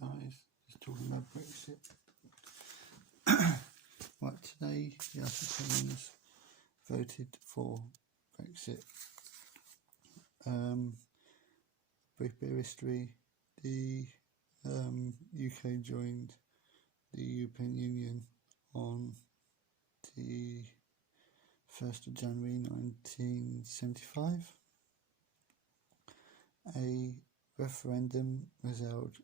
guys, just talking about Brexit. Right, today the House of Commons voted for Brexit. Brief bit of history. The UK joined the European Union on the 1st of January 1975. A referendum was held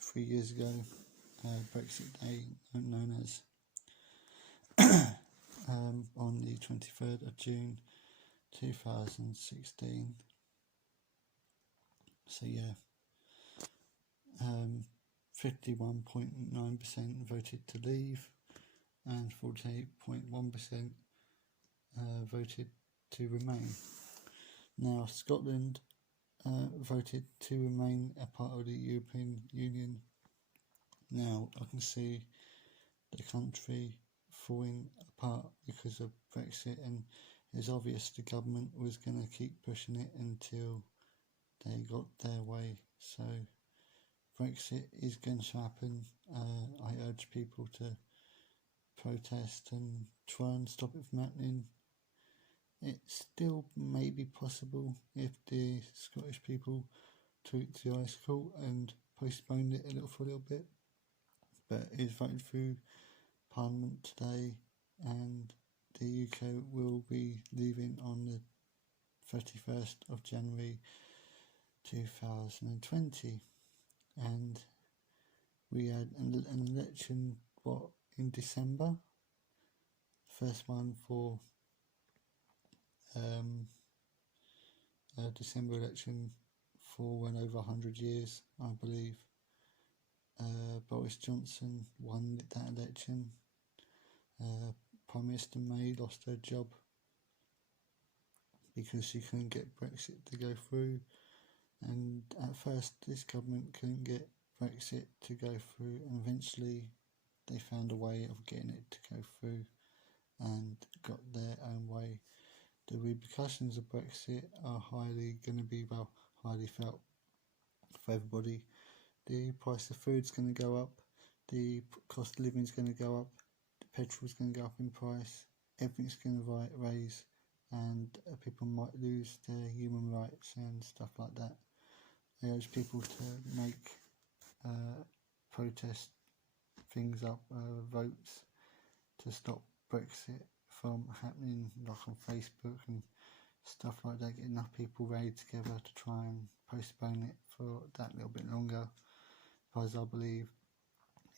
3 years ago, Brexit Day, known as, on the 23rd of June 2016. So yeah, 51.9% voted to leave and 48.1% voted to remain. Now Scotland voted to remain a part of the European Union. Now I can see the country falling apart because of Brexit, and it's obvious the government was going to keep pushing it until they got their way. So Brexit is going to happen. I urge people to protest and try and stop it from happening. It still may be possible if the Scottish people took it to the High Court and postponed it for a little bit, but it's voted through Parliament today, and the UK will be leaving on the 31st of January 2020, and we had an election in December, first one for December election for well over 100 years, I believe. Boris Johnson won that election. Prime Minister May lost her job because she couldn't get Brexit to go through, and at first this government couldn't get Brexit to go through, and eventually they found a way of getting it to go through and got their own way. The repercussions of Brexit are highly felt for everybody. The price of food's going to go up, the cost of living is going to go up, the petrol's going to go up in price, everything's going to raise, and people might lose their human rights and stuff like that. I urge people to make protest things up, votes to stop Brexit from happening, like on Facebook and stuff like that. Get enough people rallied together to try and postpone it for that little bit longer, because I believe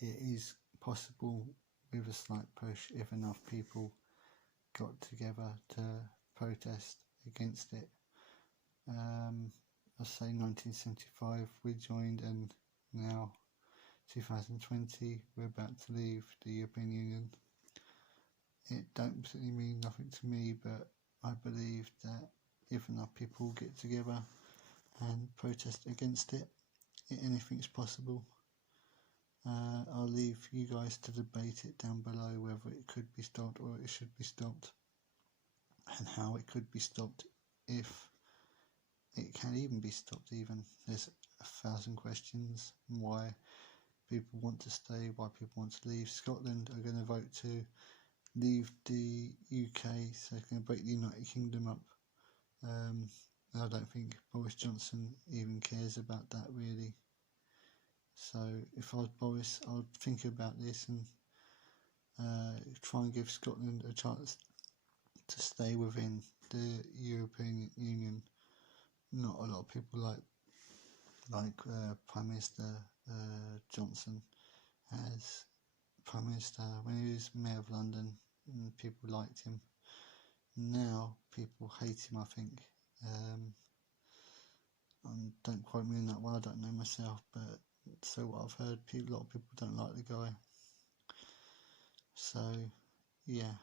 it is possible with a slight push if enough people got together to protest against it. I say 1975 we joined, and now 2020 we're about to leave the European Union. It don't particularly mean nothing to me, but I believe that if enough people get together and protest against it, anything's possible. I'll leave you guys to debate it down below whether it could be stopped or it should be stopped, and how it could be stopped, if it can even be stopped. Even there's 1,000 questions why people want to stay, why people want to leave. Scotland are going to vote to leave the UK, so it's going to break the United Kingdom up. I don't think Boris Johnson even cares about that really. So if I was Boris, I would think about this and try and give Scotland a chance to stay within the European Union. Not a lot of people like Prime Minister Johnson as Prime Minister. When he was Mayor of London, people liked him. Now people hate him, I think. Don't quote me on that one, I don't know myself, but so what I've heard, a lot of people don't like the guy. So yeah,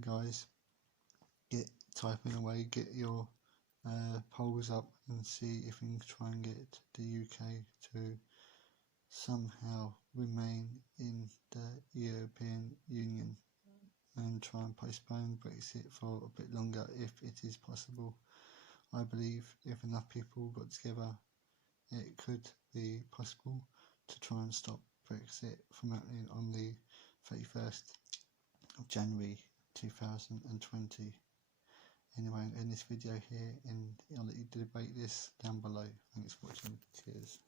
guys, get typing away, get your polls up and see if we can try and get the UK to somehow remain in the European Union, and try and postpone Brexit for a bit longer if it is possible. I believe if enough people got together, it could be possible to try and stop Brexit from happening on the 31st of January 2020. Anyway, I'll end this video here and I'll let you debate this down below. Thanks for watching. Cheers.